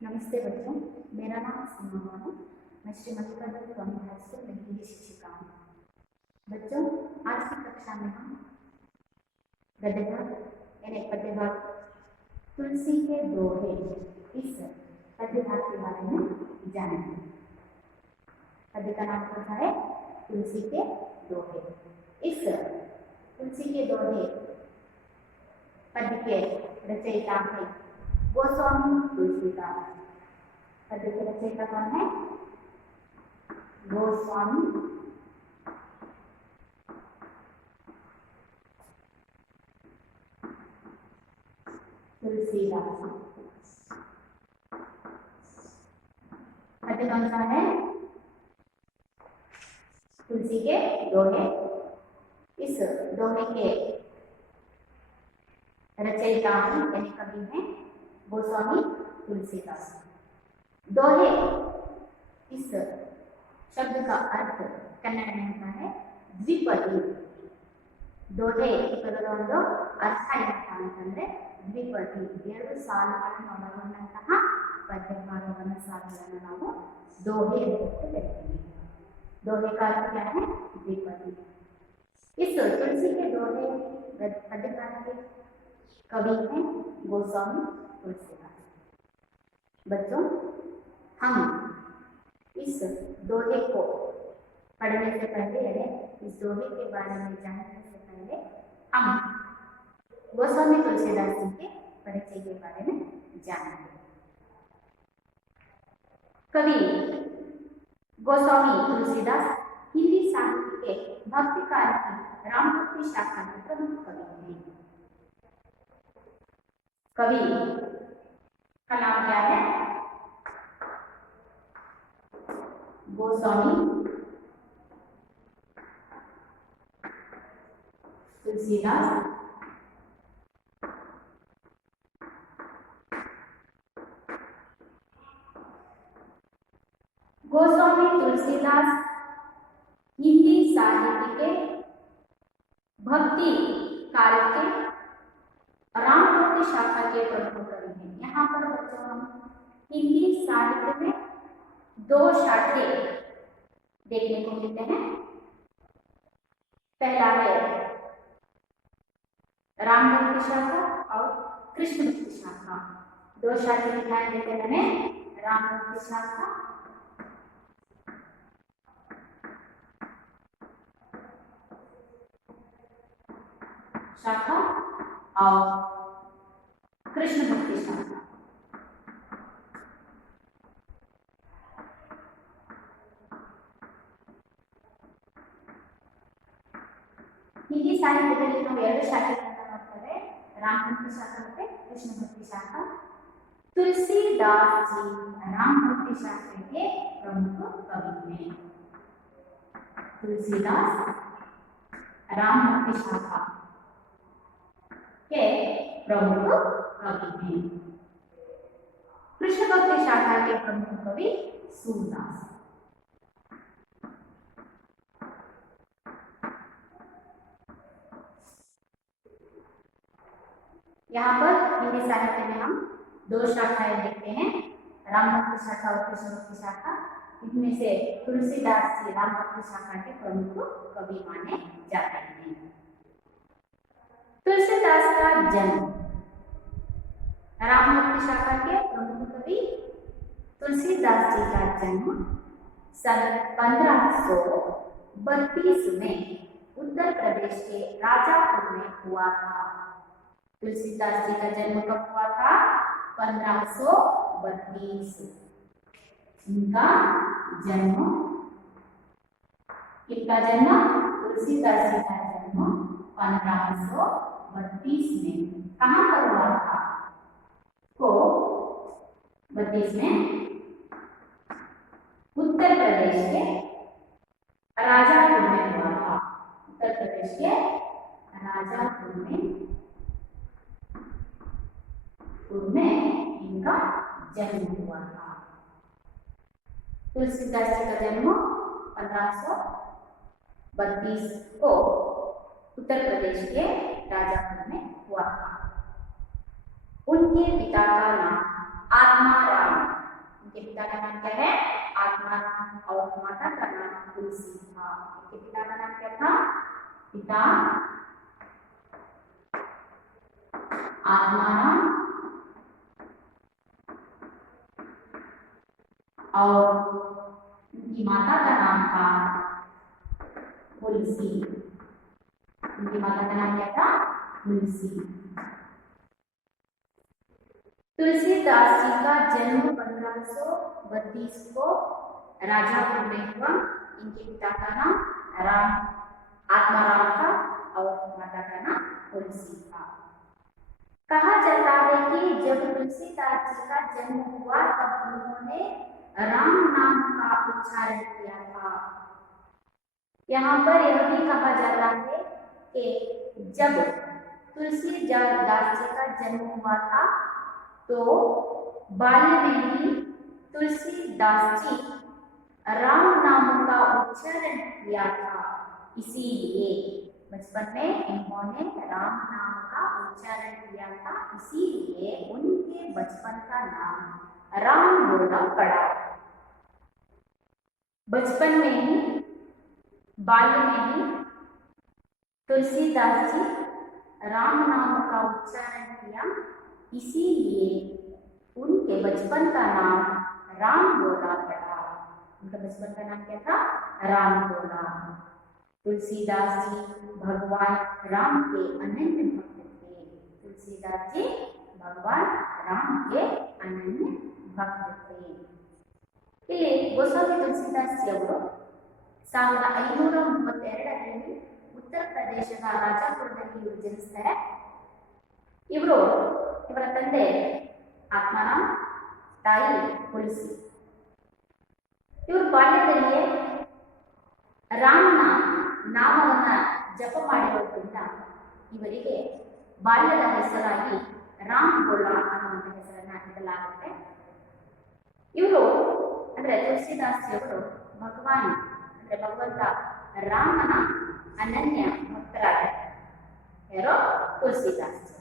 नमस्ते बच्चों, मेरा नाम सीमा बानो। मैं Shri Mallikarjun government high school में हिंदी शिक्षिका हूँ। बच्चों, आज की कक्षा में हम गद्य भाग यानी पद्य भाग तुलसी के दोहे इस पद्य भाग के बारे में जानेंगे। पद्य का नाम होता है तुलसी के दोहे। इस तुलसी के दोहे पद्य के रचयिता है गोस्वामी तुलसीदास। पद्य के रचयिता कौन है? गोस्वामी तुलसीदास। पद्य कौन सा है? तुलसी के दोहे। इस दोहे के रचयिता यानी कवि हैं गोस्वामी तुलसीदास। दोहे इस शब्द का अर्थ कन्नड़ में होता है द्विपदी। दोहे ಪದದ ಅರ್ಥ ಏನಪ್ಪ ಅಂತಂದ್ರೆ ದ್ವಿಪದಿ, ಎರಡು ಸಾಲುಗಳನ್ನು ಒಳಗೊಂಡಂತಹ ಪದ್ಯಕಾರವನ್ನು ಸಾಲುಗಳನ್ನು ನಾವು दोहे ಅಂತ ಕರೀತೀವಿ। दोहे का अर्थ क्या है? द्विपदी। इस तुलसी के दोहे पद्यकार के कवि हैं गोस्वामी तुलसीदास। बच्चों, हम इस दोहे को पढ़ने से पहले यानी इस दोहे के बारे में जानने से पहले हम गोस्वामी तुलसीदास जी के परिचय के बारे में जानेंगे। कवि गोस्वामी तुलसीदास हिंदी साहित्य के भक्ति काल की रामभक्ति शाखा के प्रमुख कवि हैं। कवि का नाम क्या है? गोस्वामी तुलसीदास। गोस्वामी तुलसीदास हिंदी साहित्य के भक्ति काल के रामभक्ति शाखा के प्रमुख कवि हैं। यहाँ पर बच्चों हम हिंदी साहित्य में दो शाखे देखने को मिलते हैं। पहला है रामभक्ति शाखा और कृष्ण भक्ति शाखा। दो शाखे दिखाई देते हैं हमें, रामभक्ति शाखा और कृष्ण भक्ति शाखा। हिंदी साहित्यದಲ್ಲಿ ನಾವು ಎರಡು ಶಾಖೆಗಳನ್ನು ನೋಡ್ತೇವೆ, ರಾಮಭಕ್ತಿ ಶಾಖಾ ಮತ್ತು ಕೃಷ್ಣ ಭಕ್ತಿ ಶಾಖಾ। तुलसीदास जी रामभक्ति शाखा के प्रमुख कवि हैं। तुलसीदास रामभक्ति शाखा के प्रमुख कवि हैं। कृष्ण भक्ति शाखा के प्रमुख कवि सूरदास। यहाँ पर हिंदी साहित्य में हम दो शाखाएं देखते हैं, रामभक्ति शाखा और कृष्ण भक्ति शाखा। इनमें से तुलसीदास जी रामभक्ति शाखा के प्रमुख कवि माने जाते हैं। तुलसीदास का जन्म, रामभक्ति शाखा के प्रमुख कवि तुलसीदास जी का जन्म सन 1532 में उत्तर प्रदेश के राजापुर में हुआ था। तुलसीदास जी का जन्म कब हुआ था? 1532। इनका जन्म, किसका जन्म? तुलसीदास जी का जन्म 1532 में कहाँ पर हुआ था? को 32 में उत्तर प्रदेश के राजापुर में हुआ था। उत्तर प्रदेश के राजापुर में इनका जन्म हुआ था। तुलसीदास जी का जन्म 1532 को उत्तर प्रदेश के राजापुर में हुआ था। उनके पिता का नाम आत्माराम तुलसी था। इनके पिता का नाम क्या था? पिता आत्माराम और उनकी माता का नाम था तुलसी। उनकी माता का नाम क्या था? तुलसी। तुलसीदास जी का जन्म 1532 को राजापुर में हुआ। इनके पिता का नाम राम आत्माराम था और माता का नाम तुलसी था। कहा जाता है कि जब तुलसीदास जी का जन्म हुआ तब उन्होंने राम नाम का उच्चारण किया था। यहाँ पर यह भी कहा जाता है कि जब तुलसीदास जी का जन्म हुआ था तो बाल्य में ही तुलसीदास जी राम नाम का उच्चारण किया था, इसीलिए बचपन में इन्होंने राम नाम का उच्चारण किया था, इसीलिए उनके बचपन का नाम राम बोला पड़ा। बचपन में ही बाल्य में ही तुलसीदास जी राम नाम का उच्चारण किया, इसीलिए उनके बचपन का नाम राम बोला पड़ा। उनका बचपन का नाम क्या था? राम बोला। तुलसीदास जी भगवान राम के अनन्य भक्त थे। तुलसीदास जी भगवान राम के अनन्य भक्त थे। ಇಲ್ಲಿ ಗೋಸ್ವಾಮಿ ತುಳಸಿದಾಸ್ ಜಿ ಅವರು 1532ರಲ್ಲಿ ಉತ್ತರ ಪ್ರದೇಶದ ರಾಜಾಪುರದಲ್ಲಿ ಇವರು ಜನಿಸ್ತಾರೆ. ಇವರ ತಂದೆ ಆತ್ಮಾರಾಮ್, ತಾಯಿ ತುಳಸಿ. ಇವರು ಬಾಲ್ಯದಲ್ಲಿಯೇ ರಾಮನ ನಾಮವನ್ನ ಜಪ ಮಾಡಿರೋದ್ರಿಂದ ಇವರಿಗೆ ಬಾಲ್ಯದ ಹೆಸರಾಗಿ ರಾಮ್ ಗೋಲಾ ಅನ್ನುವಂಥ ಹೆಸರನ್ನ ಇಡಲಾಗುತ್ತೆ. ಇವರು ಅಂದ್ರೆ ತುಳಸಿದಾಸ್ ಅವರು ಭಗವಾನ್ ಅಂದ್ರೆ ಭಗವಂತ ರಾಮನ ಅನನ್ಯ ಭಕ್ತರಾಗಿದ್ದಾರೆ. यारो तुलसीदास जी।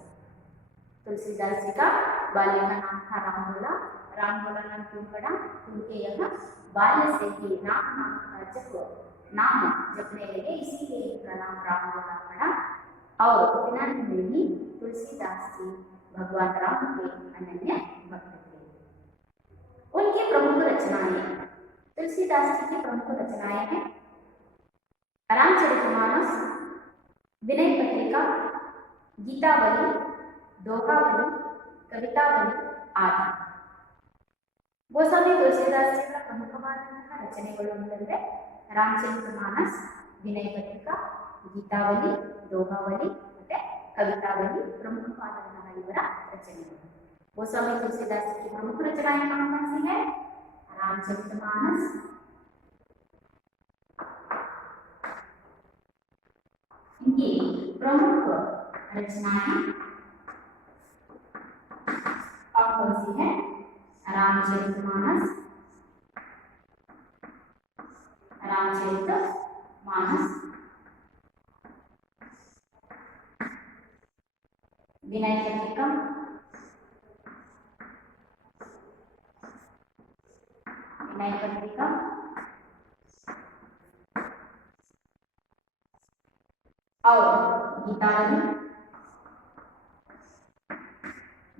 तुलसीदास जी का बाल्य का नाम था राम बोला। राम बोला नाम क्यों पड़ा? क्योंकि यह बाल्य से ही राम नाम का नाम जपने लगे, इसीलिए इनका नाम राम बोला पड़ा। और दिनांक में ही तुलसीदास जी भगवान राम के अनन्य भक्त थे। उनकी प्रमुख रचनाएं, तुलसीदास जी की प्रमुख रचनाएं हैं रामचरितमानस, विनय पत्रिका, गीतावली, दोहावली, कवितावली आदि. ಗೋಸ್ವಾಮಿ ತುಳಸಿದಾಸ್ ಜಿ ಪ್ರಮುಖವಾದಂತಹ ರಚನೆಗಳು ಅಂತಂದ್ರೆ ರಾಮಚರಿತಮಾನಸ್, ವಿನಯ ಪತ್ರಿಕಾ, ಗೀತಾವಲಿ, ದೋಹಾವಲಿ ಮತ್ತೆ ಕವಿತಾವಲಿ ಪ್ರಮುಖವಾದಂತಹ ಇವರ ರಚನೆಗಳು. ಗೋಸ್ವಾಮಿ ತುಳಸಿದಾಸ್ ಜಿ ಪ್ರಮುಖ रचनाएं कौन सी है? रामचरितमानस, इनकी प्रमुख रचनाएं और कौन सी है? रामचरितमानस, विनय पत्रिका, और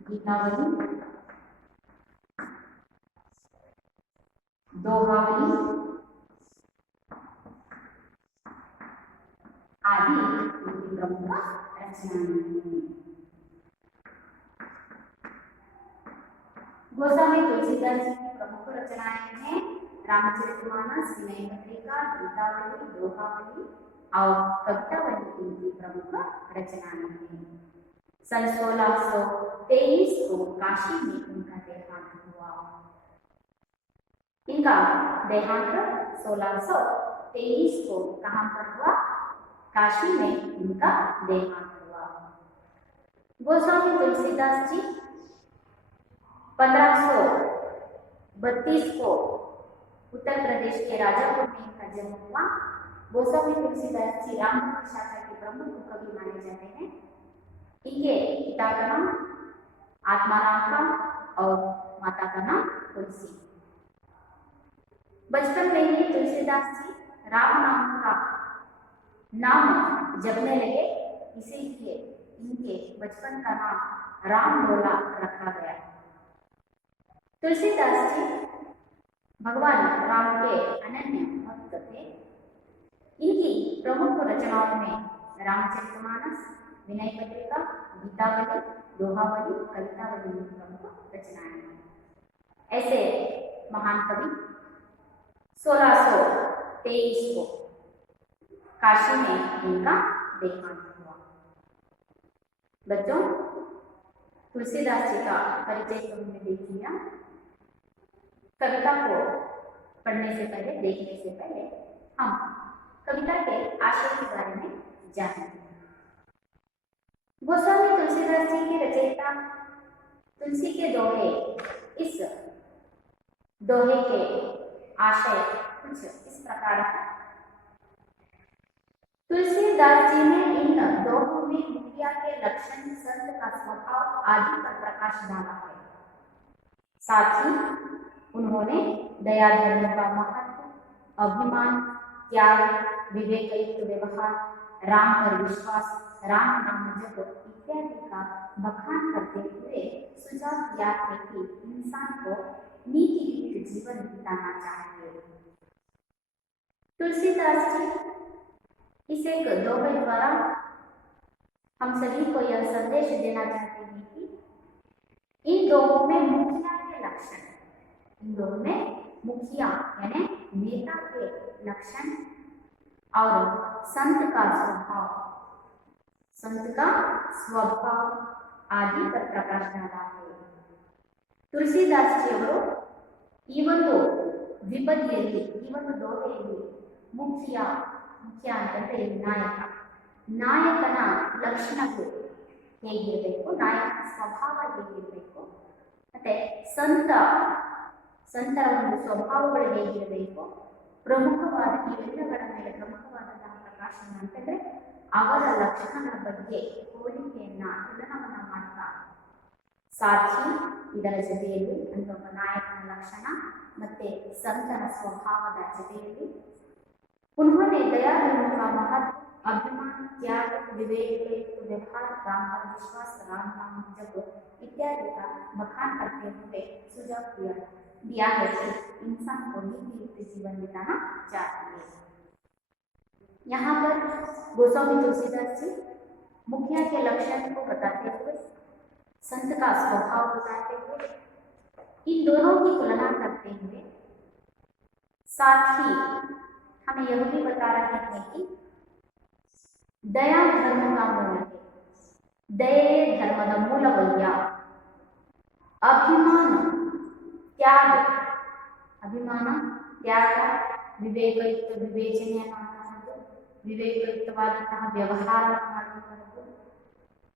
गीतावली, दोहावली आदि इनकी प्रमुख रचनाएं हैं. गोस्वामी तुलसीदास जी की प्रमुख रचनाएं हैं रामचरितमानस, विनय पत्रिका, गीतावली, दोहावली और कवितावली इनकी प्रमुख रचनाएं हैं. सन 1623 को काशी में उनका देहांत हुआ. इनका देहांत 1623 को कहां पर हुआ? काशी में इनका देहांत हुआ. गोस्वामी तुलसीदास जी 1532 को उत्तर प्रदेश के राजापुर में इनका जन्म हुआ. गोस्वामी तुलसीदास जी रामभक्त शाखा के प्रमुख कवि माने जाते हैं. इनके पिता का नाम आत्माराम था और माता का नाम तुलसी. बचपन में ही तुलसीदास जी राम नाम का नाम जपने लगे, इसीलिए इनके बचपन का नाम राम लोला रखा गया। तुलसीदास जी भगवान राम के अनन्य भक्त थे। इनकी प्रमुख रचनाओं में रामचरितमानस, विनय पत्रिका, गीतावली, दोहावली, कवितावली प्रमुख रचनाएं हैं। ऐसे महान कवि 1623 को काशी में इनका देहांत हुआ। बच्चों, तुलसीदास जी का परिचय तो हमने देख लिया। कविता को पढ़ने से पहले, देखने से पहले हम कविता के आशय के बारे में जानेंगे। गोस्वामी तुलसीदास जी की रचयिता तुलसी के दोहे, इस दोहे के आशय कुछ इस प्रकार है। तुलसीदास जी ने इन दोहों में मुखिया के लक्षण, संत का स्वभाव आदि पर प्रकाश डाला है। साथ ही उन्होंने दया, धर्म का महत्व, अभिमान, त्याग, विवेकयुक्त व्यवहार, राम पर विश्वास, राम नाम जप इत्यादि का बखान करते हुए सुझाव दिया है कि इंसान को नीतियुक्त जीवन बिताना चाहिए। तुलसीदास जी इस एक दोहे द्वारा हम सभी को यह संदेश देना चाहते हैं कि इन दोहों में मुखिया के लक्षण, इन दोहों में मुखिया यानी नेता के लक्षण और संत का स्वभाव आदि पर प्रकाश डाला है। ತುಳಸಿದಾಸ್ ಜಿಯವರು ಈ ಒಂದು ದ್ವಿಪದಿಯಲ್ಲಿ, ಈ ಒಂದು ದೋಹೆಯಲ್ಲಿ ಮುಖ್ಯ ಅಂತಂದ್ರೆ ನಾಯಕನ ಲಕ್ಷಣಗಳು ಹೇಗಿರಬೇಕು, ನಾಯಕನ ಸ್ವಭಾವ ಹೇಗಿರಬೇಕು, ಮತ್ತೆ ಸಂತರ ಒಂದು ಸ್ವಭಾವಗಳು ಹೇಗಿರಬೇಕು, ಪ್ರಮುಖವಾದ ಇವೆಲ್ಲಗಳ ಮೇಲೆ ಪ್ರಮುಖವಾದಂತಹ ಪ್ರಕಾಶನ ಅಂತಂದ್ರೆ ಅವರ ಲಕ್ಷಣಗಳ ಬಗ್ಗೆ ಹೋಲಿಕೆಯನ್ನ ತುಲನವನ್ನ ಮಾಡ್ತಾ, ಸಾಕ್ಷಿ ಇದರ ಜೊತೆಯಲ್ಲಿ ಅಂದ್ರೆ ಒಬ್ಬ ನಾಯಕನ ಲಕ್ಷಣ ಮತ್ತೆ ಸಂತನ ಸ್ವಭಾವದ ಜೊತೆಯಲ್ಲಿ उन्होंने दया, धर्म का महत्व, अभिमान, त्याग, विवेक, व्यवहार, राम पर विश्वास, राम नाम जप इत्यादि का बखान करते हुए सुझाव दिया है कि इंसान को नीतियुक्त जीवन बिताना चाहिए। यहाँ पर गोस्वामी तुलसीदास जी मुखिया के लक्षण को बताते हुए, संत का स्वभाव बताते हुए, इन दोनों की तुलना करते हुए साथ ही हमें यह भी बता रहे हैं कि दया धर्म का मूल है, दये धर्मದ ಮೂಲವಯ್ಯ, ಅಭಿಮಾನ ತ್ಯಾಗ, ವಿವೇಕಯುಕ್ತ ವಿವೇಚನೆ ಮಾಡುವುದು, ವಿವೇಕಯುಕ್ತವಾದಂತಹ ವ್ಯವಹಾರ ಮಾಡುವುದು,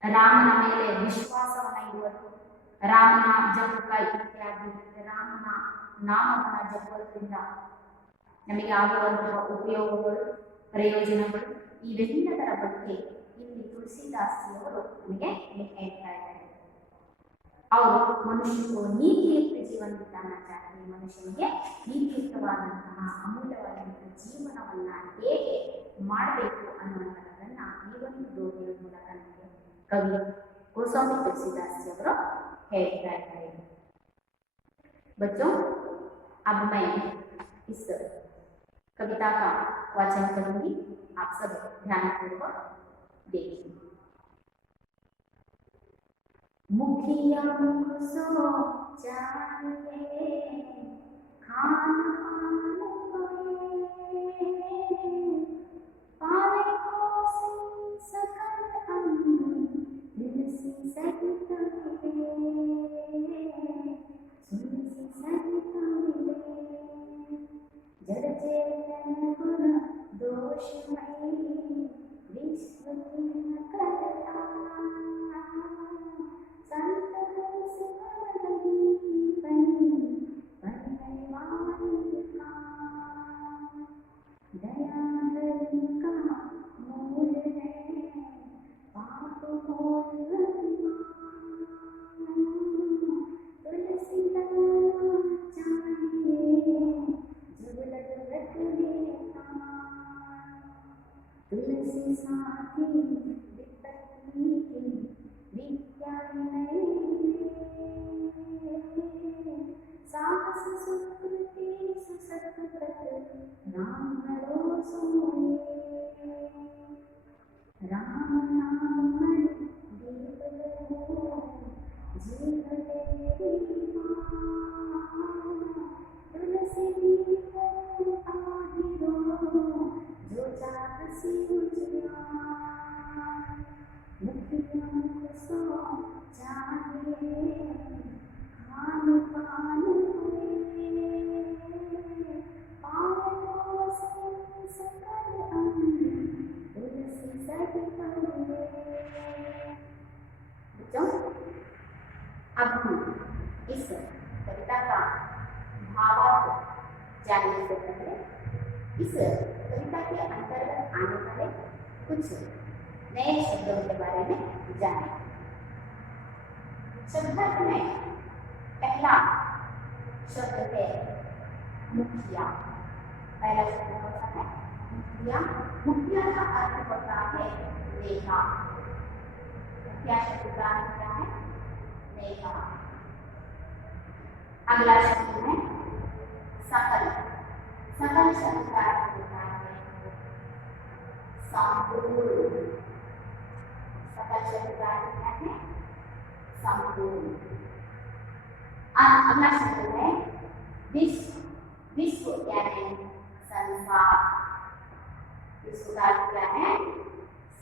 ರಾಮನ ಮೇಲೆ ವಿಶ್ವಾಸವನ್ನು ಇಡುವುದು, ರಾಮನ ಜಪ ಇತ್ಯಾದಿ, ರಾಮನ ನಾಮವನ್ನು ಜಪುವುದರಿಂದ ನಮಗೆ ಆಗುವಂತಹ ಉಪಯೋಗಗಳು, ಪ್ರಯೋಜನಗಳು ಇವೆಲ್ಲದರ ಬಗ್ಗೆ ಇಲ್ಲಿ ತುಳಸಿದಾಸಿಯವರು ನಮಗೆ ಹೇಳ್ತಾ ಇದ್ದಾರೆ। ಅವರು ಮನುಷ್ಯನಿಗೆ ನೀತಿಯುಕ್ತ ಜೀವನ ಬಿತಾನ चाहिए, ಮನುಷ್ಯನಿಗೆ ನೀತಿಯುಕ್ತವಾದಂತಹ ಅಮೂಲ್ಯವಾದಂತಹ ಜೀವನವನ್ನ ಹೇಗೆ ಮಾಡಬೇಕು ಅನ್ನುವಂಥದ್ದನ್ನ ಈ ಒಂದು ದೋಹೆಯ ಮೂಲಕ ನಮಗೆ ಕವಿ गोस्वामी तुलसीदासिಯವರು ಹೇಳ್ತಾ ಇದ್ದಾರೆ। बच्चों, अब मैं इस कविता का वाचन करूंगी, आप सब ध्यानपूर्वक देखिए। मुखिया मुख सो चाहिए, खान पावे को सकल अन्न, दिल से सहित मिले, सुन से सहित मिले, जड़ चेतन गुण दोषमयी, विश्व की न करता, संत हंस नहीं बनी वाणी कविता का भावार्थ जानने से पहले इस कविता के अंतर्गत आने वाले कुछ नए शब्दों के बारे में जानें। शब्दार्थ में पहला शब्द है मुखिया। पहला शब्द होता है मुखिया। मुखिया का अर्थ होता है नेता। मुखिया शब्द का अर्थ क्या है? नेता। अगला शब्द है सकल। सकल शब्द का अर्थ होता है संपूर्ण। सकल शब्द का अर्थ क्या है? संपूर्ण। अगला शब्द है विश्व। विश्व यानी संसार। विश्व का अर्थ क्या है?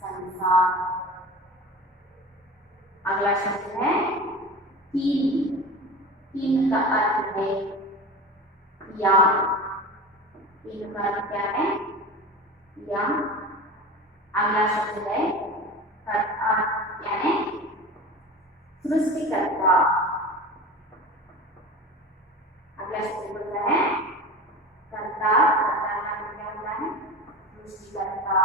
संसार। अगला शब्द है हीन। हीन का अर्थ है या। हीन का अर्थ क्या है? या। अगला शब्द है कर्ता यानी सृष्टिकर्ता। अगला शब्द होता है कर्ता। कर्ता का अर्थ क्या होता है? सृष्टिकर्ता।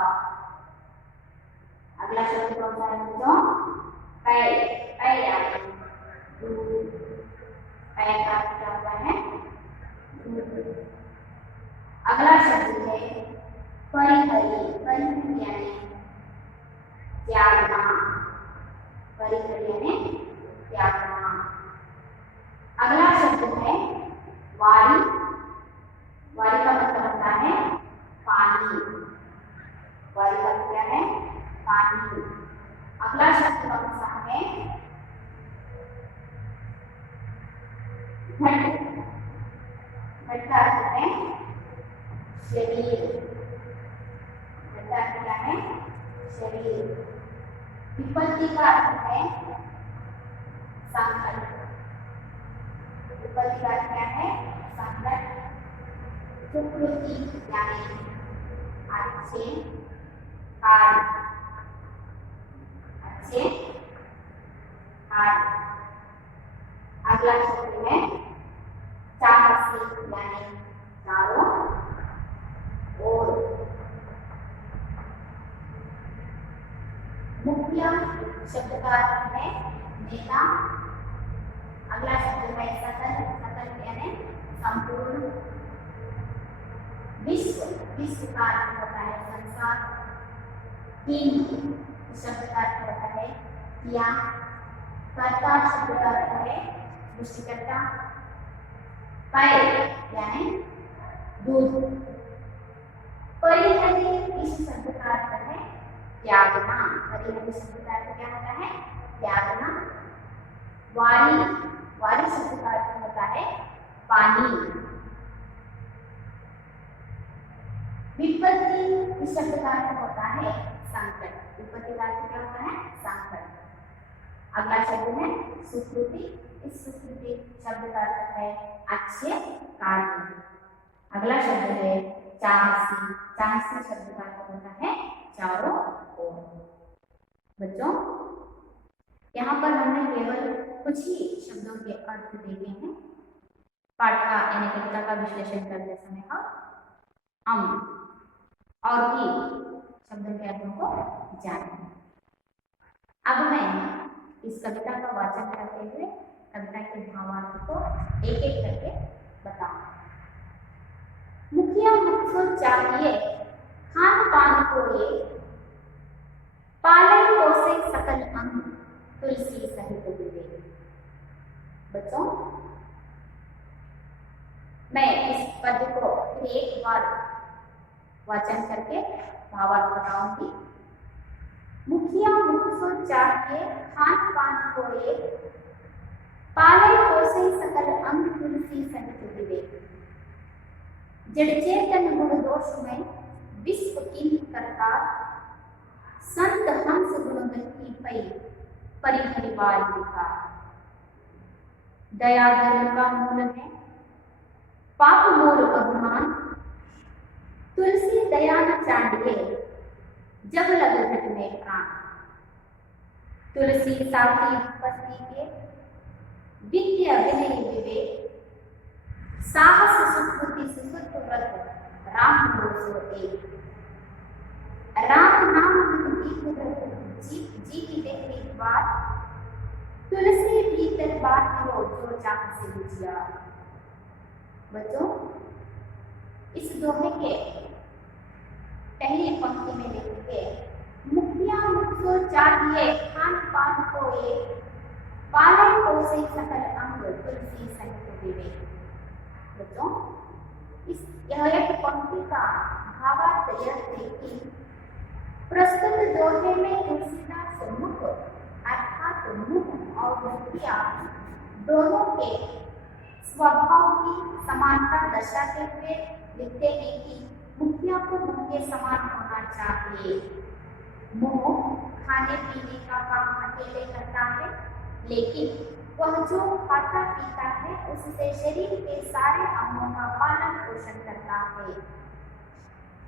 अगला शब्द होता है बच्चों पैर। पैर यानी दूध। पैर का अर्थ क्या होता है? दूध। अगला शब्द है परिहरी। परिहरी यानी त्यागना। परिहरी यानी त्यागना। अगला शब्द है वारी। वारी का मतलब होता है पानी। वारी का क्या है? पानी। अगला शब्द कौन सा है? घट। घट का अर्थ है शरीर। घट का अर्थ क्या है? शरीर। विपत्ति का अर्थ है संकट। विपत्ति का अर्थ क्या है? संकट। सुकृति यानी अच्छे कार्य। अच्छे कार्य। अगला शब्द है चाहसी यानी चारों ओर। मुखिया शब्द का अर्थ है नेता। अगला शब्द है सकल। सकल यानी संपूर्ण। विश्व। विश्व का अर्थ होता है संसार। हीन शब्द का अर्थ होता है किया। कर्ता शब्द का अर्थ है सृष्टिकर्ता। पैर यानी दूध। परिहरी इस शब्द का अर्थ है त्यागना। परिहरी शब्द का अर्थ क्या होता है? त्यागना। वारी। वारी शब्द का अर्थ होता है पानी। विपत्ति इस शब्द का अर्थ होता है संकट। विपत्ति का अर्थ क्या होता है? संकट। अगला शब्द है सुकृति। इस सुकृति शब्द का अर्थ है अच्छे कार्य। अगला शब्द है चाहसी। चाहसी शब्द का अर्थ होता है चारों ओर। बच्चों यहाँ पर हमने केवल कुछ ही शब्दों के अर्थ देखे हैं। पाठ का यानी कविता का विश्लेषण करते समय हम और भी शब्दों के अर्थों को जानेंगे। अब मैं इस कविता का वाचन करते हुए कविता के भावार्थ को एक एक करके बताऊंगा। मुखिया मुझको चाहिए खान पान को ये, पाले पोसे सकल अंग तुलसी सहित विवेक। बच्चों मैं इस पद को एक बार वाचन करके भावार्थ बताऊंगी। मुखिया मुझको चाहिए खान पान को ये, पाले पोसे सकल अंग तुलसी सहित विवेक। जड़ चेतन गुण दोष में विश्व की करता, संत हंस गुण गति पई परिहरिवाल विकार। दया धर्म का मूल है, पाप मोर अभिमान, तुलसी दया न चांडिए जब लग घट में प्राण। तुलसी साथी पत्नी के विद्या विनय विवेक, साहस सुकृति सुकृत व्रत राम भरोसो एक। राम नाम दीप व्रत जी देख एक बार, तुलसी भीतर बात हो जो चाह से बुझिया। बच्चों, इस दोहे के पहली पंक्ति में लिखेंगे, मुखिया मुझको चाहिए खान पान को एक, पालन पोसे सकल अंग तुलसी सहित विवेक। बच्चों, इस यह एक पंक्ति का भावार्थ यह है कि प्रस्तुत दोहे में तुलसीदास मुख अर्थात मुख और मुखिया दोनों के स्वभाव की समानता दर्शाते हुए लिखते हैं कि मुखिया को मुख के समान होना चाहिए। मुंह खाने पीने का काम अकेले करता है, लेकिन वह जो खाता पीता है उससे शरीर के सारे अंगों का पालन पोषण करता है।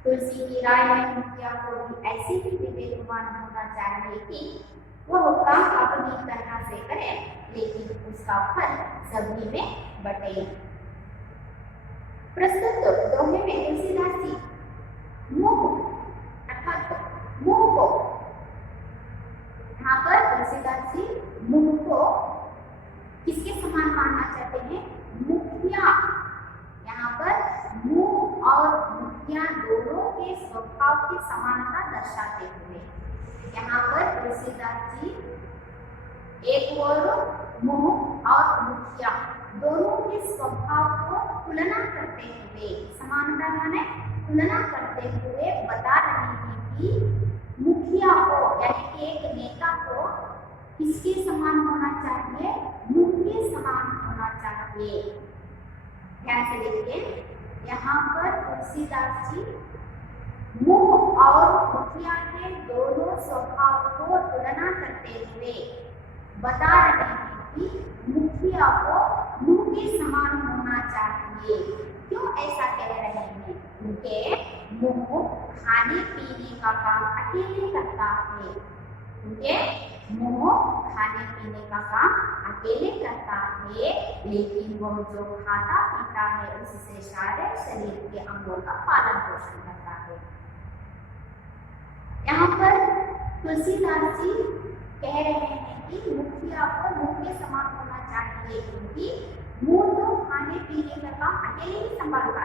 तुलसी की राय में मुखिया को भी ऐसे ही विवेकवान होना चाहिए कि वह काम अपनी तरह से करे, लेकिन उसका फल सभी में बटे। प्रस्तुत दोहे में तुलसीदास जी मुख अर्थात मुंह को, यहाँ पर तुलसीदास जी मुंह को किसके समान मानना चाहते हैं? मुखिया। यहाँ पर मुंह और मुखिया दोनों के स्वभाव की समानता दर्शाते हुए यहाँ पर तुलसीदास जी एक और मुंह और मुखिया दोनों के स्वभाव को तुलना करते हुए, समानता माने तुलना करते हुए बता रहे हैं कि मुखिया को यानी कि एक नेता को किसके समान होना चाहिए? मुंह के समान होना चाहिए। ध्यान से देखिए, यहाँ पर तुलसीदास जी मुंह और मुखिया के दोनों स्वभाव को तुलना करते हुए बता रहे हैं कि मुखिया को मुंह के समान होना चाहिए। क्यों ऐसा कह रहे हैं? क्योंकि मुंह खाने पीने का काम अकेले करता है। क्योंकि मुंह खाने पीने का काम अकेले करता है, लेकिन वह जो खाता पीता है उससे सारे शरीर के अंगों का पालन पोषण करता है। यहाँ पर तुलसीदास जी कह रहे हैं कि मुखिया को मुंह के समान होना चाहिए, क्योंकि मुंह तो खाने पीने का काम अकेले ही संभालता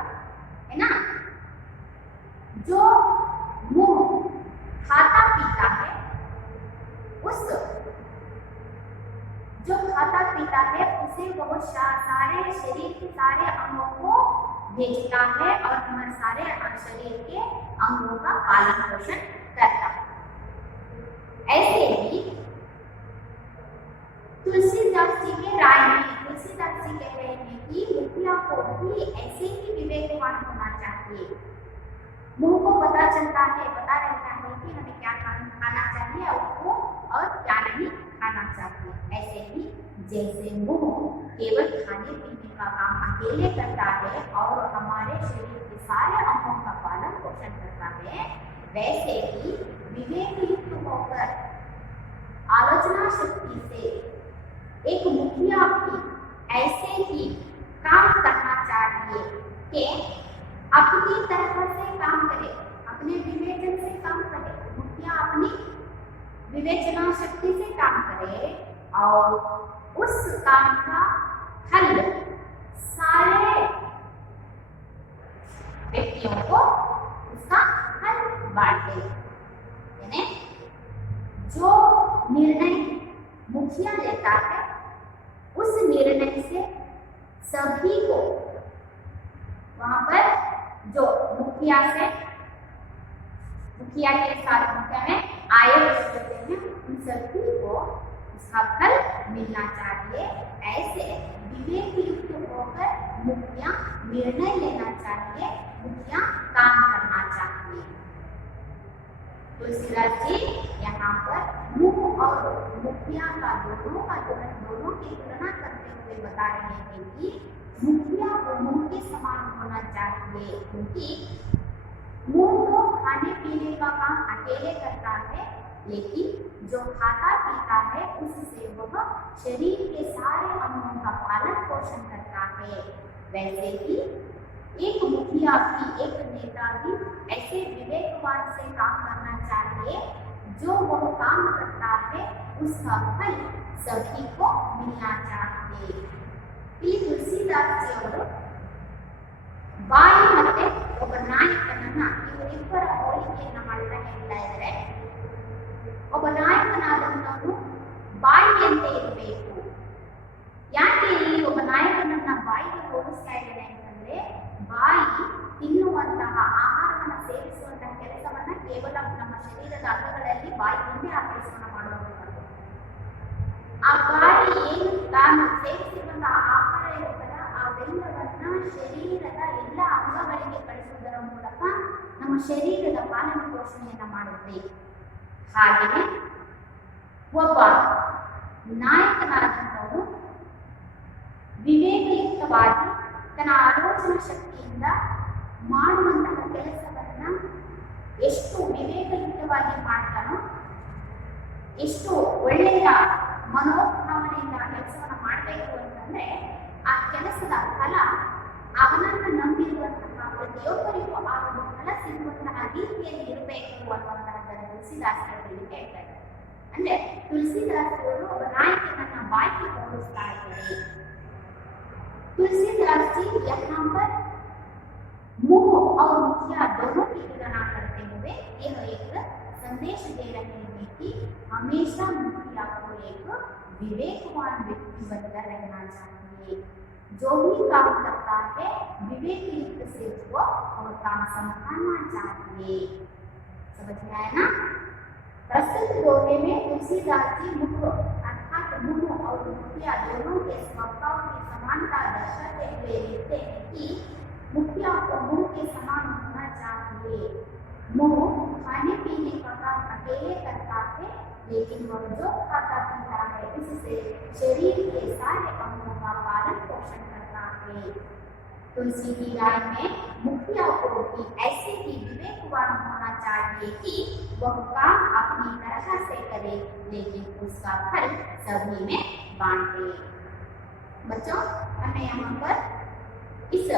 है ना। जो मुंह खाता पीता है, उस जो खाता पीता है उसे वह सारे शरीर के सारे अंगों को भेजता है और हमारे सारे शरीर के अंगों का पालन पोषण करता है। ऐसे ही तुलसीदास जी के राय में तुलसीदास जी कह रहे हैं कि मुखिया को भी ऐसे ही विवेकवान होना चाहिए। मुंह को पता चलता है, पता रहता है कि हमें क्या खाना चाहिए और क्या नहीं खाना चाहिए। ऐसे ही जैसे मुंह केवल खाने पीने का काम अकेले करता है और हमारे शरीर के सारे अंगों का पालन पोषण करता है, वैसे ही विवेक युक्त होकर आलोचना शक्ति से एक मुखिया भी ऐसे ही काम करना चाहिए कि अपनी तरह से काम करे, अपने विवेचन से काम करे। मुखिया अपनी विवेचना शक्ति से काम करे और उस काम का हल सारे व्यक्तियों को उसका हल बांटे। यानी जो निर्णय मुखिया लेता है उस निर्णय से सभी को, वहां पर जो मुखिया के साथ मुखिया में आए होते हैं उन सभी को उसका फल मिलना चाहिए। ऐसे विवेक युक्त होकर मुखिया निर्णय लेना चाहिए, मुखिया काम करना चाहिए। तुलसीदास जी यहाँ पर मुंह और मुखिया का दोनों की तुलना करते हुए बता रहे हैं कि मुखिया को मुंह के समान होना चाहिए, क्योंकि मुंह तो खाने पीने का काम अकेले करता है, लेकिन जो खाता पीता है उससे वह शरीर के सारे अंगों का पालन पोषण करता है। वैसे ही एक मुखिया भी, एक नेता भी ऐसे विवेकवान से काम करना चाहिए जो वह काम करता है उसका फल सभी को मिलना चाहिए। ಈ ತುಳಸಿದಾಸ್ ಅವರು ಬಾಯಿ ಮತ್ತೆ ಒಬ್ಬ ನಾಯಕನನ್ನ ಇವರಿಬ್ಬರ ಹೋಲಿಕೆಯನ್ನ ಮಾಡ್ತಾ ಹೇಳ್ತಾ ಇದ್ದಾರೆ. ಒಬ್ಬ ನಾಯಕನಾದಂತವನು ಬಾಯಿಯಂತೆ ಇರಬೇಕು. ಯಾಕೆ ಇಲ್ಲಿ ಒಬ್ಬ ನಾಯಕನನ್ನ ಬಾಯಿಗೆ ಹೋಲಿಸ್ತಾ ಇದ್ದಾರೆ ಅಂತಂದ್ರೆ, ಬಾಯಿ ತಿನ್ನುವಂತಹ ಆಹಾರವನ್ನು ಸೇವಿಸುವಂತಹ ಕೆಲಸವನ್ನ ಕೇವಲ ನಮ್ಮ ಶರೀರದ ಅಂಗಗಳಲ್ಲಿ ಬಾಯಿ ಮುಂದೆ ಆ ಕೆಲಸವನ್ನ ಮಾಡುವಂಥದ್ದು. ಆ ಬಾಯಿ ಏನು ತಾನು ಸೇವಿಸಿರುವಂತಹ ಆಹಾರ ಇರುತ್ತಲ್ಲ, ಅವೆಲ್ಲವನ್ನ ಶರೀರದ ಎಲ್ಲ ಅಂಗಗಳಿಗೆ ಕಳಿಸುವುದರ ಮೂಲಕ ನಮ್ಮ ಶರೀರದ ಪಾಲನೆ ಪೋಷಣೆಯನ್ನ ಮಾಡುತ್ತೆ. ಹಾಗೆಯೇ ಒಬ್ಬ ನಾಯಕನಾದಂಥವನು ವಿವೇಕಯುಕ್ತವಾಗಿ ತನ್ನ ಆಲೋಚನಾ ಶಕ್ತಿಯಿಂದ ಮಾಡುವಂತಹ ಕೆಲಸವನ್ನ ಎಷ್ಟು ವಿವೇಕಯುಕ್ತವಾಗಿ ಮಾಡ್ತಾನೋ, ಎಷ್ಟು ಒಳ್ಳೆಯ ಮನೋಭಾವನೆಯಿಂದ ಕೆಲಸವನ್ನ ಮಾಡಬೇಕು ಅಂತಂದ್ರೆ ಆ ಕೆಲಸದ ಫಲ ಅವನನ್ನ ನಂಬಿರುವಂತಹ ಪ್ರತಿಯೊಬ್ಬರಿಗೂ ಆ ಒಂದು ಫಲ ಸಿಗುವಂತಹ ರೀತಿಯಲ್ಲಿ ಇರಬೇಕು ಅನ್ನುವಂತಹದ್ದನ್ನು ತುಳಸಿದಾಸರಲ್ಲಿ ಹೇಳ್ತಾ ಇದ್ದಾರೆ. ಅಂದ್ರೆ ತುಳಸಿದಾಸರು ಒಬ್ಬ ನಾಯಕನನ್ನ ಬಾಯಿಗೆ ಹೋಲಿಸ್ತಾ ಇದ್ದಾರೆ. तुलसीदास जी यहाँ पर मुंह और मुखिया दोनों की तुलना करते हुए यह एक संदेश दे रहे हैं कि हमेशा मुखिया को एक विवेकवान व्यक्ति बनकर रहना चाहिए। जो भी काम करता है विवेक युक्त से उसको और काम संभालना चाहिए। समझ में आया ना? प्रस्तुत दोहे में तुलसीदास जी मुख अर्थात मुंह और मुखिया दोनों के स्वभाव की समानता दर्शाते हुए लिखते हैं कि मुखिया को मुंह के समान होना चाहिए। मुंह खाने पीने का काम अकेले करता है, लेकिन वह जो खाता पीता है उससे शरीर के सारे अंगों का पालन पोषण करता है। तुलसी की राय में मुखिया को भी ऐसे ही विवेकवान होना चाहिए कि वह काम अपनी तरह से करे, लेकिन उसका फल सभी में बांटे। बच्चों, हमें यहाँ पर इस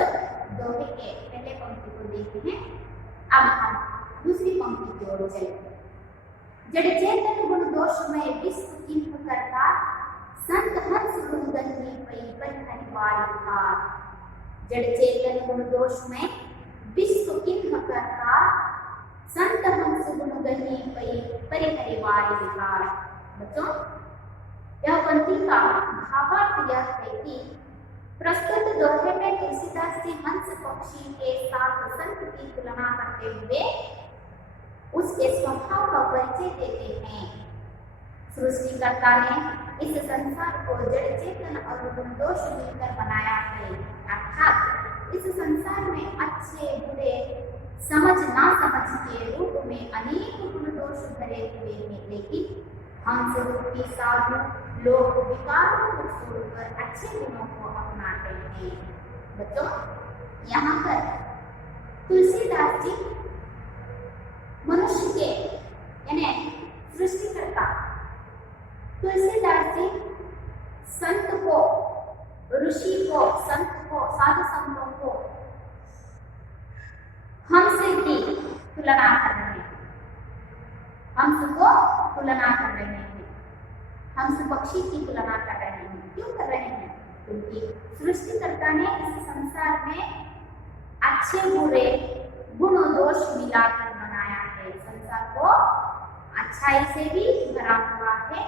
दोहे के पहले पंक्ति को देखते हैं। अब हम दूसरी पंक्ति की ओर चलेंगे। जड़ चेतन गुण दोष में विश्व किंप करता, संत हंस गुण गंधी पई परिहरि वारिता। जड़ चेतन गुण दोष में विश्व किंप करता, संत हंस गुण गंधी पई परिहरि वारिता। बच्चों, यह पंक्ति का भावार्थ यह है कि प्रस्तुत दोहे में तुलसीदास जी हंस पक्षी के साथ संत की तुलना करते हुए उसके स्वभाव का परिचय देते हैं। सृष्टिकर्ता ने इस संसार को जड़ चेतन और गुण दोष मिलकर बनाया है, अर्थात इस संसार में अच्छे बुरे समझ ना समझ के रूप में अनेक गुण दोष भरे हुए हैं, लेकिन हंस रूपी साधु लोग विकारों को छोड़कर अच्छे गुणों को अपनाते हैं। बच्चों, यहाँ पर तुलसीदास जी मनुष्य के यानी सृष्टिकर्ता तुलसीदास जी संत को, ऋषि को, संत को, साधु संतों को हंस की तुलना कर रहे हैं, हंस को तुलना कर रहे हैं, हंस पक्षी की तुलना कर रहे हैं। क्यों कर रहे हैं? क्योंकि सृष्टिकर्ता ने इस संसार में अच्छे बुरे गुण दोष मिलाकर बनाया है। संसार को अच्छाई से भी भरा हुआ है,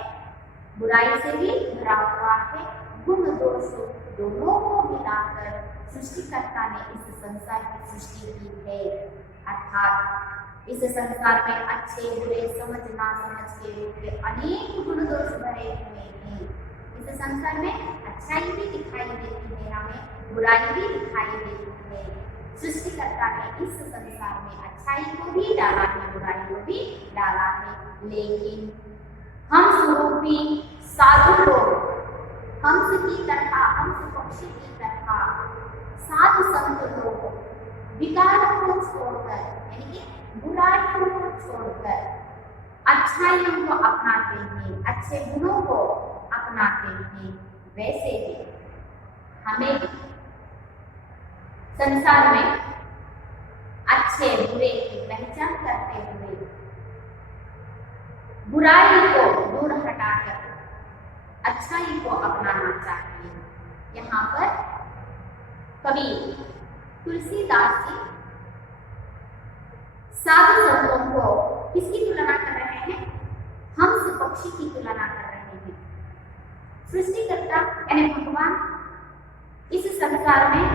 बुराई से भी भरा हुआ है। गुण दोष दोनों को मिलाकर सृष्टिकर्ता ने इस संसार की सृष्टि की है, अर्थात इस संसार में अच्छे बुरे समझ ना समझ के रूप में अनेक गुण दोष भरे हुए हैं। इस संसार में अच्छाई भी दिखाई देती है, हमें बुराई भी दिखाई देती है। सृष्टिकर्ता ने इस संसार में अच्छाई को भी डाला है, बुराई को भी डाला है, लेकिन हंस रूपी साधु लोग हंस की तरह, हंस पक्षी की तरह साधु संत लोग विकारों को छोड़कर यानी कि बुराइयों को छोड़कर अच्छाइयों को अपनाते हैं, अच्छे गुणों को अपनाते हैं। वैसे ही हमें संसार में अच्छे बुरे की पहचान करते हुए बुराई को दूर हटाकर अच्छाई को अपनाना चाहिए। यहाँ पर कवि तुलसीदास जी साधु संतों को किसकी तुलना कर रहे हैं? हंस पक्षी की तुलना कर रहे हैं। सृष्टिकर्ता यानी भगवान इस संसार में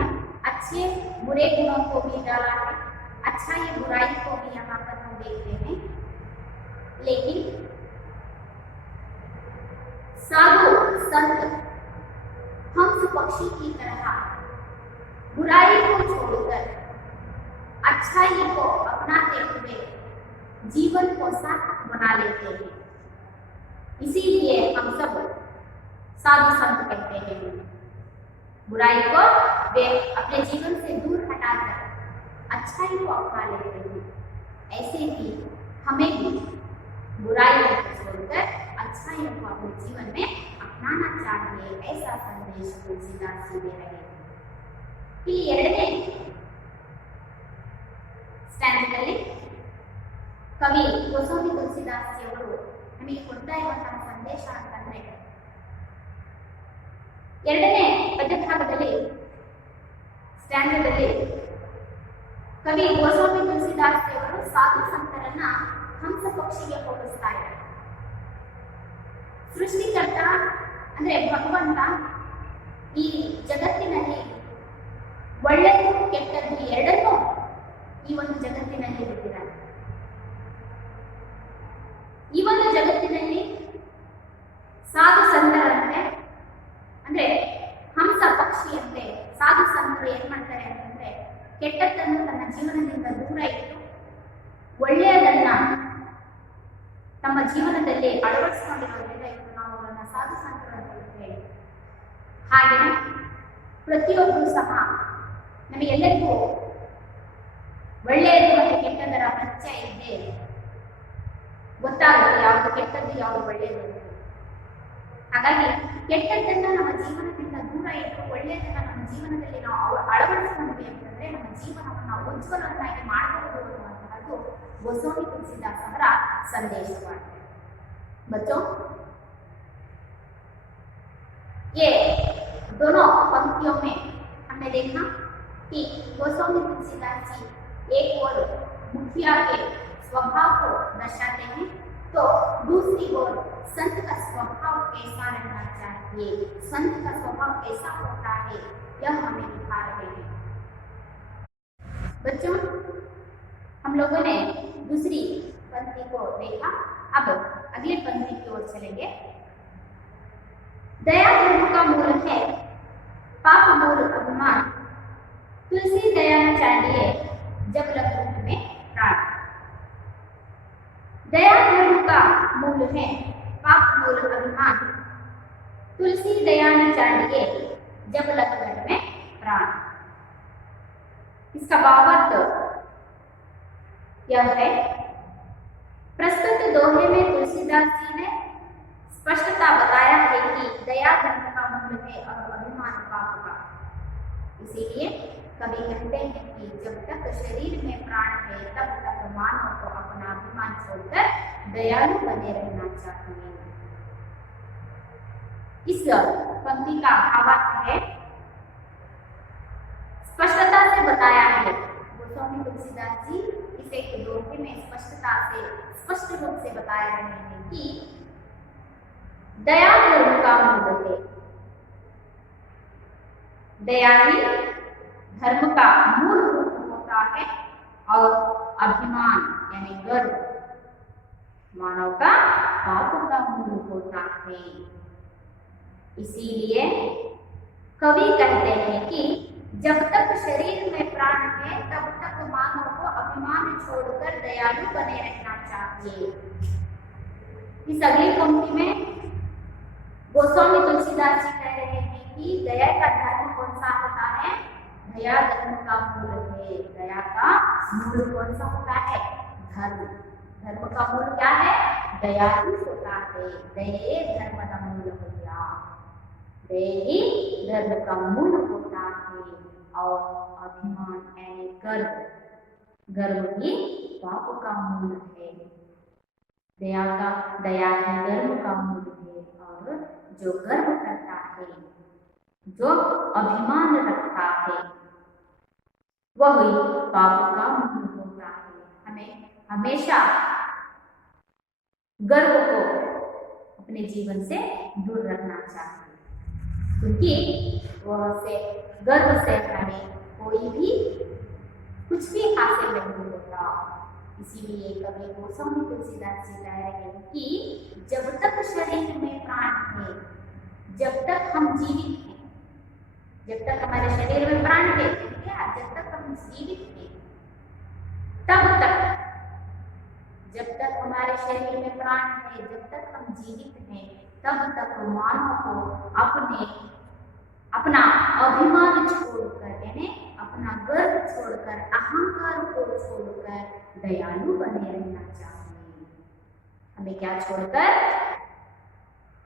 अच्छे बुरे गुणों को भी डाला है, अच्छाई बुराई को भी यहाँ पर हम देखते हैं। लेकिन साधु संत हंस पक्षी की तरह बुराई को छोड़कर अच्छाई को अपनाते हुए जीवन को सार्थक बना लेते हैं। इसीलिए हम सब साधु संत कहते हैं। बुराई को वे अपने जीवन से दूर हटाकर अच्छाई को अपना लेते हैं। ऐसे ही हमें भी बुराई को छोड़कर अच्छाई को अपने जीवन में अपनाना चाहिए, ऐसा संदेश तुलसीदास जी दे रहे हैं। ಇಲ್ಲಿ ಎರಡನೇ ಸ್ಟ್ಯಾಂಡರ್ಡ್ನಲ್ಲಿ ಕವಿ ಗೋಸ್ವಾಮಿ ತುಳಸಿದಾಸ್ ಜಿ ಅವರು ನಮಗೆ ಕೊಡ್ತಾ ಇರುವಂತಹ ಸಂದೇಶ ಅಂತಂದ್ರೆ, ಎರಡನೇ ಪದ್ಯಭಾಗದಲ್ಲಿ ಸ್ಟ್ಯಾಂಡರ್ಡ್ನಲ್ಲಿ ಕವಿ ಗೋಸ್ವಾಮಿ ತುಳಸಿದಾಸ್ ಜಿ ಅವರು ಸಾಧು ಸಂತರನ್ನ ಹಂಸ ಪಕ್ಷಿಗೆ ಹೋಲಿಸ್ತಾ ಇದ್ದಾರೆ. ಸೃಷ್ಟಿಕರ್ತ ಅಂದ್ರೆ ಭಗವಂತ ಈ ಜಗತ್ತಿನಲ್ಲಿ ಒಳ್ಳೆಯದು ಕೆಟ್ಟದ್ದು ಎರಡನ್ನೂ ಈ ಒಂದು ಜಗತ್ತಿನಲ್ಲಿ ಬಿಟ್ಟಿದ್ದಾರೆ. ಈ ಒಂದು ಜಗತ್ತಿನಲ್ಲಿ ಸಾಧು ಸಂತರಂತೆ ಅಂದ್ರೆ ಹಂಸ ಪಕ್ಷಿಯಂತೆ ಸಾಧು ಸಂತರು ಏನ್ ಮಾಡ್ತಾರೆ ಅಂತಂದ್ರೆ, ಕೆಟ್ಟದ್ದನ್ನು ತನ್ನ ಜೀವನದಿಂದ ದೂರ ಇಟ್ಟು ಒಳ್ಳೆಯದನ್ನ ತಮ್ಮ ಜೀವನದಲ್ಲಿ ಅಳವಡಿಸಿಕೊಂಡಿರೋದ್ರಿಂದ ಇವತ್ತು ನಾವು ಅವರನ್ನ ಸಾಧು ಸಂತರು ಅಂತ ಹೇಳ್ತೇವೆ. ಹಾಗೆಯೇ ಪ್ರತಿಯೊಬ್ಬರು ಸಹ ನಮಗೆಲ್ಲರಿಗೂ ಒಳ್ಳೆಯದು ಮತ್ತು ಕೆಟ್ಟದರ ಪರಿಚಯ ಇದ್ದೇ ಗೊತ್ತಾಗುತ್ತೆ, ಯಾವುದು ಕೆಟ್ಟದ್ದು ಯಾವುದು ಒಳ್ಳೆಯದು. ಹಾಗಾಗಿ ಕೆಟ್ಟದ್ದನ್ನ ನಮ್ಮ ಜೀವನದಿಂದ ದೂರ ಇಟ್ಟು ಒಳ್ಳೆಯದನ್ನ ನಮ್ಮ ಜೀವನದಲ್ಲಿ ನಾವು ಅಳವಡಿಸಿಕೊಂಡ್ವಿ ಅಂತಂದ್ರೆ ನಮ್ಮ ಜೀವನವನ್ನು ಉಜ್ವಲವನ್ನಾಗಿ ಮಾಡಬಹುದು ಅನ್ನುವಂತಹದ್ದು ಗೋಸ್ವಾಮಿ ತುಳಸಿದಾಸ್ ಅವರ ಸಂದೇಶವಾಗಿದೆ. बच्चों, ये दोनों पंक्तियों में हमने देखा कि गोस्वामी तुलसीदास जी एक और मुखिया के स्वभाव को दर्शाते हैं, तो दूसरी ओर संत का स्वभाव कैसा रहना चाहिए, संत का स्वभाव कैसा होता है, यह हमें दिखा रहे हैं। बच्चों, हम लोगों ने दूसरी पंक्ति को देखा, अब अगले पंक्ति की ओर चलेंगे। दया धर्म का मूल है, पाप मूल अभिमान, तुलसी दया न चाहिए जब लग रूप में प्राण। दया धर्म का मूल है, पाप मूल अभिमान, तुलसी दया न चाहिए जब लग रूप में प्राण। इसका भावार्थ यह है, प्रस्तुत दोहे में तुलसीदास जी ने स्पष्टता बताया है कि दया धर्म का मूल है और अभिमान पाप का। इसीलिए कवि कहते हैं कि जब तक शरीर में प्राण है तब तक मानव को अपना अभिमान छोड़कर दयालु बने रहना चाहिए। इस पंक्ति का भावार्थ है, स्पष्टता से बताया है। गोस्वामी तुलसीदास जी इसे एक दोहे में स्पष्टता से स्पष्ट रूप से बता रहे हैं कि दया धर्म का मूल है। दया ही धर्म का मूल रूप होता है और अभिमान यानी गर्व मानव का पाप का मूल होता है। इसीलिए कवि कहते हैं कि जब तक शरीर में प्राण है तब तक मानव को अभिमान छोड़कर दयालु बने रहना चाहिए। इस अगली पंक्ति में गोस्वामी तुलसीदास जी कह रहे हैं कि दया का धर्म कौन सा होता है? दया धर्म का मूल है। दया का मूल कौन सा होता है? धर्म। धर्म का मूल क्या है? दया ही होता है। दये धर्म का मूल हो गया। दया ही धर्म का मूल होता है और अभिमान यानी गर्व, गर्व भी पाप का मूल है। दया ही गर्व का मूल है, और जो गर्व करता है, जो अभिमान रखता है, वही पाप का मूल होता है। हमें हमेशा गर्व को अपने जीवन से दूर रखना चाहिए, क्योंकि गर्व से हमें कोई भी कुछ भी हासिल नहीं होता। इसीलिए कवि गोस्वामी तुलसीदास जी कह रहे हैं कि जब तक शरीर में प्राण है, जब तक हम जीवित हैं, जब तक हमारे शरीर में प्राण है, क्या जब तक हम जीवित हैं, तब तक, जब तक हमारे शरीर में प्राण है, जब तक हम जीवित हैं, तब तक मानव को अपना अभिमान छोड़कर, यानी अपना गर्व छोड़कर, अहंकार को छोड़कर दयालु बने रहना चाहिए। हमें क्या छोड़कर?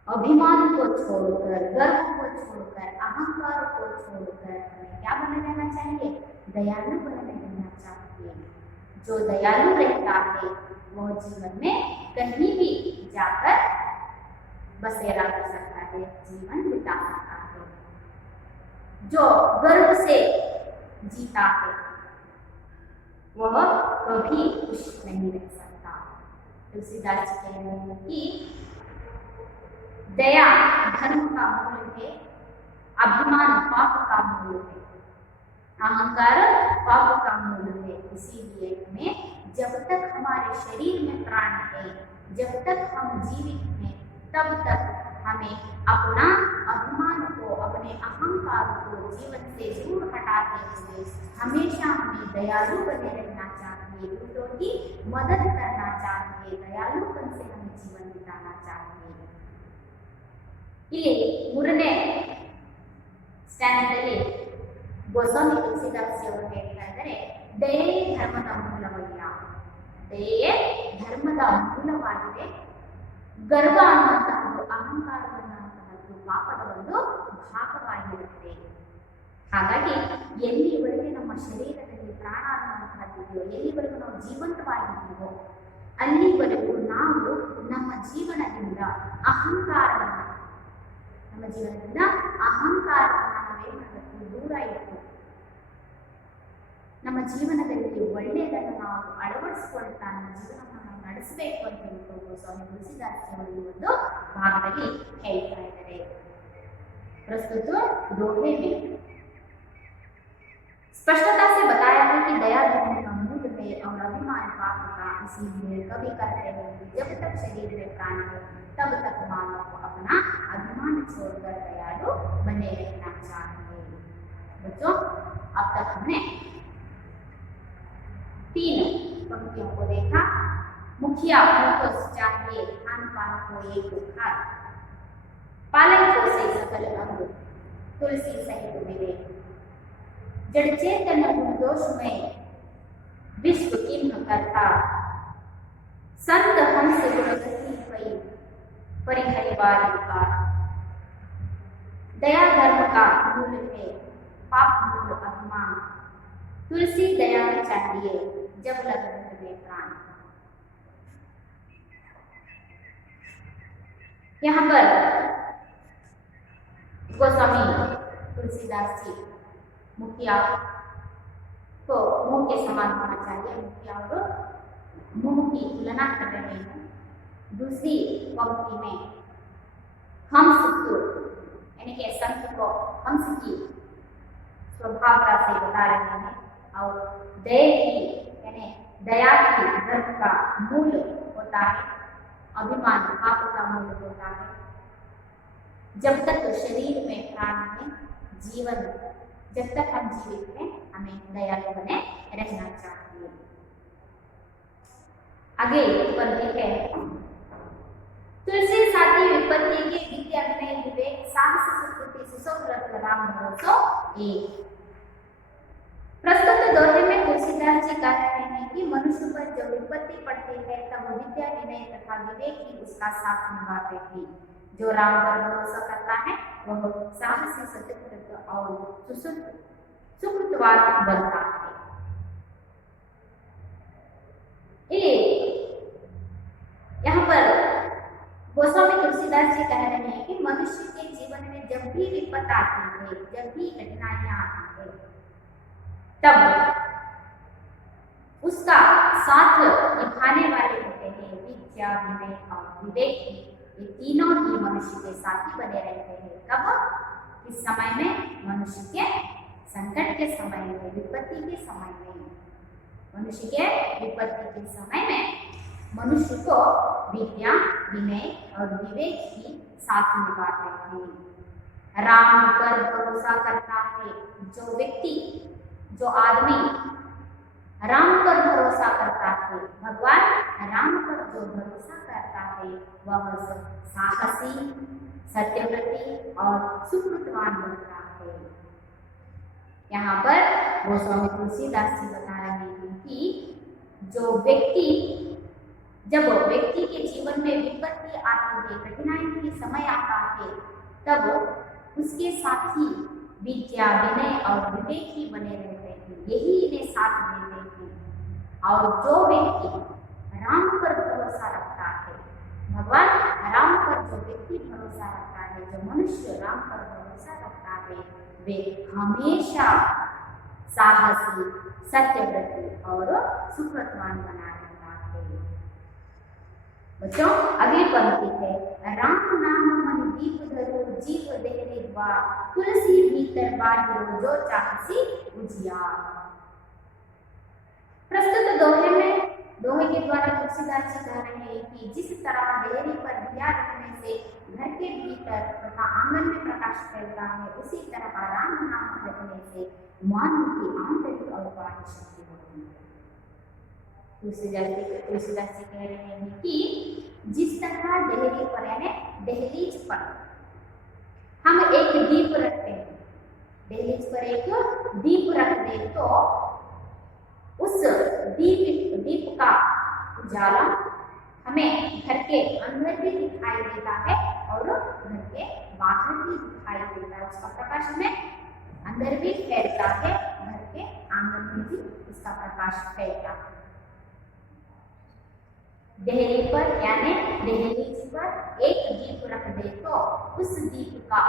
अभिमान को छोड़कर, गर्व को छोड़कर, अहंकार को छोड़कर हमें क्या बने रहना चाहिए? दयालु बने रहना चाहिए। जो दयालु रहता है वह जीवन में कहीं भी जाकर बसेरा कर सकता है, जीवन बिता सकता है। जो गर्व से जीता है वह कभी खुश नहीं रह सकता। तुलसीदास जी कह रहे हैं कि दया धर्म का मूल है, अभिमान पाप का मूल है, अहंकार पाप का मूल है। इसीलिए हमें जब तक हमारे शरीर में प्राण है, जब तक हम जीवित हैं, तब तक हमें अपना अभिमान को, अपने अहंकार को जीवन से दूर हटाते हुए हमेशा हमें दयालु बने रहना चाहिए, दूसरों की मदद करना चाहिए, दयालुपन से हमें जीवन बिताना चाहिए। ಇಲ್ಲಿ 3ನೇ ಸ್ಟ್ಯಾನ್ಸದಲ್ಲಿ ಗೋಸ್ವಾಮಿ ತುಳಸಿದಾಸ್ ಅವರು ಹೇಳ್ತಾ ಇದ್ದಾರೆ, ದಯೆಯೇ ಧರ್ಮದ ಮೂಲವಯ್ಯ, ದಯೆಯೇ ಧರ್ಮದ ಮೂಲವಾಗಿದೆ. ಗರ್ವ ಅನ್ನುವಂತಹದ್ದು, ಅಹಂಕಾರವನ್ನುವಂತಹದ್ದು ಪಾಪದ ಒಂದು ಭಾಗವಾಗಿರುತ್ತೆ. ಹಾಗಾಗಿ ಎಲ್ಲಿವರೆಗೆ ನಮ್ಮ ಶರೀರದಲ್ಲಿ ಪ್ರಾಣ ಅನ್ನುವಂತಹದ್ದಿದೆಯೋ, ಎಲ್ಲಿವರೆಗೂ ನಾವು ಜೀವಂತವಾಗಿದ್ದೀವೋ, ಅಲ್ಲಿವರೆಗೂ ನಾವು ನಮ್ಮ ಜೀವನದಿಂದ ಅಹಂಕಾರವನ್ನ ನಾವೇನ್ ಮಾಡಬೇಕು? ದೂರ ಇಟ್ಟು ನಮ್ಮ ಜೀವನದಲ್ಲಿ ಒಳ್ಳೆಯದನ್ನು ನಾವು ಅಳವಡಿಸಿಕೊಳ್ತಾ ನಮ್ಮ ಜೀವನವನ್ನು ನಾವು ನಡೆಸಬೇಕು ಅಂತ ಹೇಳ್ಕೊಂಡು ಸ್ವಾಮಿ ತುಳಸಿದಾಸ್ ಅವರು ಈ ಒಂದು ಭಾಗದಲ್ಲಿ ಹೇಳ್ತಾ ಇದ್ದಾರೆ. प्रस्तुत दोहे में स्पष्टता से बताया है कि दया धर्म का मूल है और अभिमान पाप का। इसीलिए कवि कहते हैं कि जब तक शरीर में प्राण है, तब तक मानव को अपना अभिमान छोड़कर दयालु बने रहना चाहिए। बच्चों, अब तक हमने 3 पंक्तियों को देखा। मुखिया को चाहिए खान पान को एक खाद, पालन पोसे सकल अंग, तुलसी सहित विवेक, जड़ चेतन गुण दोष में विश्व किन्ह करता, संत हंस गुणगति पई परिहरिवार विकार। दया धर्म का मूल है, पाप मूल अभिमान, तुलसी दया चाहिए जब लगन में प्राण। यहाँ पर गोस्वामी तुलसीदास जी मुखिया को मुंह के समान होना चाहिए, मुखिया और मुंह की तुलना कर रहे हैं। दूसरी पंक्ति में हंस को, यानी कि संत को हंस की स्वभावता से बता रहे हैं, और दया की, यानी दया की धर्म का मूल होता है, अभिमान पाप का मूल होता है। जब तक शरीर में प्राण है, जीवन, जब तक हम जीवित हैं, हमें दयालु बने रहना चाहिए। आगे पंक्ति है, तुलसी साथी विपत्ति के विद्या में विवेक, साहस सुकृति सुसोव्रत राम भरोसो एक। प्रस्तुत दोहे में तुलसीदास जी कह रहे हैं कि मनुष्य पर जब विपत्ति पड़ती है, तब विद्या, विनय तथा विवेक ही उसका साथ निभाते हैं। जो राम पर भरोसा करता है वह साहसी, सत्यव्रत और सुकृतवान बनता है। ये यहाँ पर गोस्वामी तुलसीदास जी कह रहे हैं कि मनुष्य के जीवन में जब भी विपत आती है, जब भी कठिनाइयां आती है, तब उसका साथ निभाने वाले होते हैं विद्या, विनय और विवेक। ये तीनों ही मनुष्य के साथी बने रहते हैं। कब? इस समय में, मनुष्य के संकट के समय में, विपत्ति के समय में। मनुष्य के विपत्ति के समय में मनुष्य को विद्या, विनय और विवेक ही साथ निभाते हैं। राम पर भरोसा करता है जो व्यक्ति, जो आदमी राम पर भरोसा करता है, भगवान राम पर जो भरोसा करता है, वह साहसी, सत्यव्रती और सुकृतवान बनता है। यहाँ पर गोस्वामी तुलसीदास जी बता रहे हैं कि जो व्यक्ति, जब व्यक्ति के जीवन में विपत्ति आती है, कठिनाई के समय आता है, तब उसके साथी विद्या, विनय और विवेक ही बने रहते हैं, यही इन्हें साथ देते हैं। और जो व्यक्ति राम पर भरोसा रखता है, भगवान राम पर जो व्यक्ति भरोसा रखता है, जो मनुष्य राम पर भरोसा रखता है, वे हमेशा साहसी, सत्यव्रती और सुकृतवान बना रहता है। बच्चों, अगली पंक्ति है, राम नाम मन दीप धरो, जीव देहरे द्वार, तुलसी भीतर बाहिरो, जो चाहसी उजियार। प्रस्तुत दोहे के द्वारा तुलसीदास जी कह रहे हैं कि जिस तरह देहरी पर दिया रखने से घर के भीतर तथा आंगन में प्रकाश फैलता है, उसी तरह राम नाम रखने से मानव की आंतरिक और बाह्य शक्ति होती है। तुलसीदास जी कह रहे हैं कि जिस तरह देहरी पर, यानी दहलीज पर हम एक दीप रखते हैं, दहलीज पर एक दीप रख दे तो उस दीप का उजाला हमें घर के अंदर भी दिखाई देता है और घर के बाहर भी दिखाई देता है। उसका प्रकाश हमें अंदर भी फैलता है, घर के आंगन में भी उसका प्रकाश फैलता है। देहरी पर यानी दहलीज पर एक दीप रख दे तो उस दीप का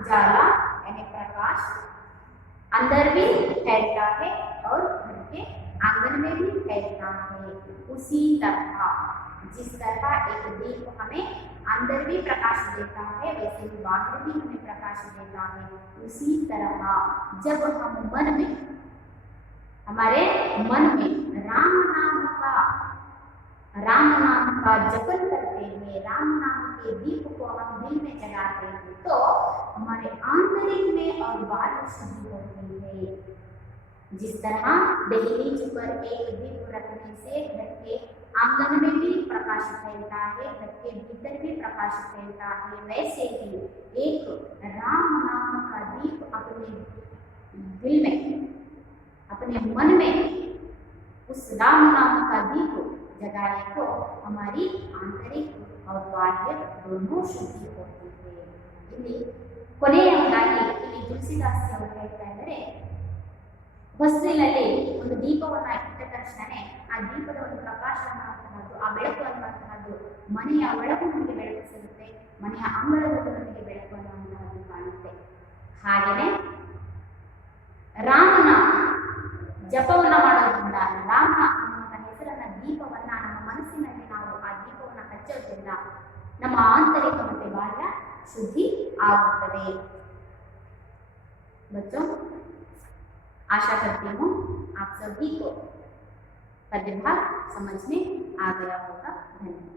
उजाला यानी प्रकाश अंदर भी फैलता है और घर के आंगन में भी फैलता है। उसी तरह जिस तरह एक दीप हमें अंदर भी प्रकाश देता है, वैसे ही बाहर भी हमें प्रकाश देता है। उसी तरह जब हम हमारे मन में राम नाम का जपन करते हैं, राम नाम के दीप को हम दिल में जलाते हैं, तो हमारे आंतरिक में और बाह्य शुद्धि होती है। जिस तरह दहलीज पर एक दीप रखने से घर के आंगन में भी प्रकाश फैलता है, घर के भीतर भी प्रकाश फैलता है, वैसे ही एक राम नाम का दीप अपने दिल में, अपने मन में उस राम नाम का दीप जगाने को हमारी आंतरिक और बाह्य दोनों शुद्धि होती है। ಇಲ್ಲಿ ಕೊನೆಯದಾಗಿ ಇಲ್ಲಿ ತುಳಸಿದಾಸ್ ಅವರು ಹೇಳ್ತಾ ಇದ್ದಾರೆ, ಹೊಸ್ತಿಲಲ್ಲಿ ಒಂದು ದೀಪವನ್ನು ಇಟ್ಟ ತಕ್ಷಣ ಆ ದೀಪದ ಒಂದು ಪ್ರಕಾಶ ಅನ್ನುವಂತಹದ್ದು, ಆ ಬೆಳಕು ಅನ್ನುವಂತಹದ್ದು ಮನೆಯ ಒಳಗೂ ನಮಗೆ ಬೆಳಕು ಸಿಗುತ್ತೆ, ಮನೆಯ ಅಂಗಳದಲ್ಲೂ ನಮಗೆ ಬೆಳಕು ಅನ್ನುವಂತಹದ್ದು ಕಾಣುತ್ತೆ. ಹಾಗೆಯೇ ರಾಮನ ಜಪವನ್ನು ಮಾಡೋದ್ರಿಂದ, ರಾಮ ಅನ್ನುವಂಥ ಹೆಸರನ್ನ, ದೀಪವನ್ನ ನಮ್ಮ ಮನಸ್ಸಿನಲ್ಲಿ ನಾವು ಆ ದೀಪವನ್ನು ಹಚ್ಚೋದ್ರಿಂದ ನಮ್ಮ ಆಂತರಿಕ ಮತ್ತು ಬಾಹ್ಯ शुद्धि आगुತ್ತದೆ। बच्चों, आशा करती हूँ आप सभी को पद्य भाग समझ में आ गया होगा। धन्यवाद।